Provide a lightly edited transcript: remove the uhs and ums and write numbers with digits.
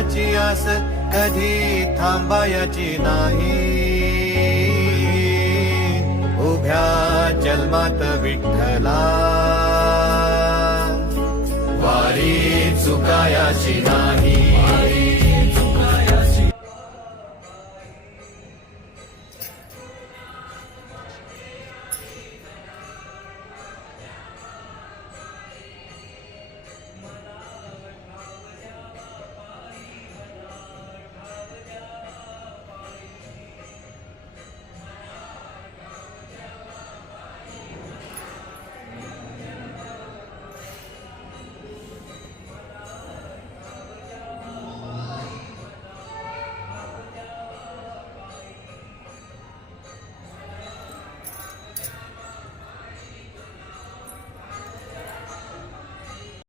देवाची आस कधी थांबायची नाही. उभ्या जन्मात विठ्ठला वारी चुकायाची नाही.